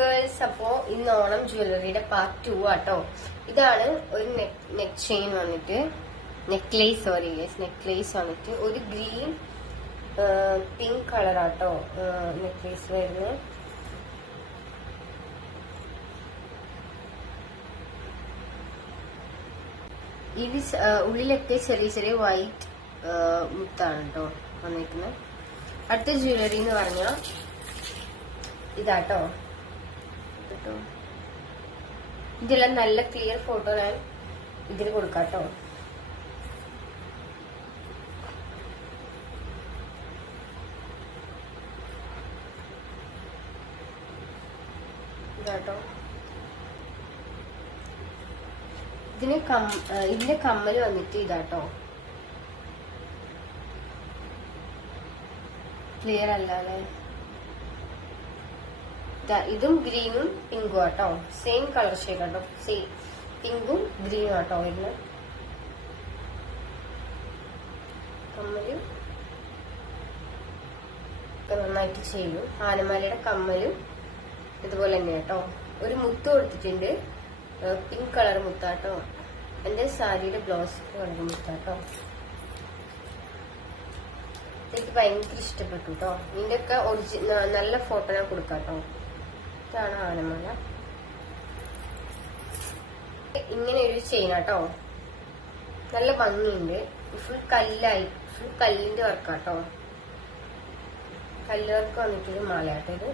Girls, അപ്പോ ഇന്ന് Onam ജ്വല്ലറിയുടെ part 2 ആട്ടോ. ഇതാണ് ഒരു നെക്ക് ചെയിൻ വന്നിട്ട്, നെക്ലേസ് വന്നിട്ട് ഒരു ഗ്രീൻ പിങ്ക് കളർ ആട്ടോ നെക്ലേസ് വരുന്നത്. ഇത് ഉള്ളിലൊക്കെ ചെറിയ ചെറിയ വൈറ്റ് മുത്താണ് കേട്ടോ വന്നിരിക്കുന്നത്. അടുത്ത ജ്വല്ലറി എന്ന് പറഞ്ഞാൽ ഇതാട്ടോ. ഇതെല്ലാം നല്ല ക്ലിയർ ഫോട്ടോ ഞാൻ ഇതിൽ കൊടുക്കാട്ടോ. ഇതാട്ടോ. ഇതിന്റെ കമ്മല് വന്നിട്ട് ഇതാട്ടോ. ക്ലിയർ അല്ലാതെ ഇതും ഗ്രീനും പിങ്കും ആട്ടോ. സെയിം കളർ ഷെയ്ഡ് ആട്ടോ. സെയിം പിങ്കും ഗ്രീനും ആട്ടോ ഇതിന്. കമ്മലും ഒക്കെ നന്നായിട്ട് ചെയ്യും. ആനമാലയുടെ കമ്മലും ഇതുപോലെ തന്നെ കേട്ടോ. ഒരു മുത്ത് കൊടുത്തിട്ടുണ്ട്, പിങ്ക് കളർ മുത്താട്ടോ. എന്റെ സാരിയുടെ ബ്ലൗസ് കളർ മുത്താട്ടോ. എനിക്ക് ഭയങ്കര ഇഷ്ടപ്പെട്ടു കേട്ടോ. ഇതിന്റെ ഒക്കെ നല്ല ഫോട്ടോ ഞാൻ കൊടുക്കാട്ടോ. ഇതാണ് ആനമല. ഇങ്ങനെ ഒരു ചെയിൻ ആട്ടോ. നല്ല ഭംഗിയുണ്ട്. ഫുൾ കല്ലിന്റെ വർക്കാട്ടോ. കല്ല് വർക്ക് വന്നിട്ടൊരു മാലയാട്ടോ ഇത്.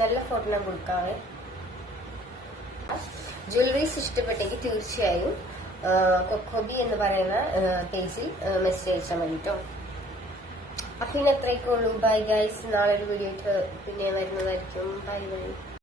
നല്ല ഫോട്ടോ ഞാൻ കൊടുക്കാവേ. ജ്വല്ലറീസ് ഇഷ്ടപ്പെട്ടെങ്കിൽ തീർച്ചയായും കൊക്കോബി എന്ന് പറയുന്ന പേജിൽ മെസ്സേജ് അയച്ചാൽ മതി കേട്ടോ. അപ്പൊ ഇനി അത്രയൊക്കെ ഉള്ളൂ. Bye guys. നാളെ ഒരു വീഡിയോ പിന്നെ വരുന്നതായിരിക്കും. Bye bye.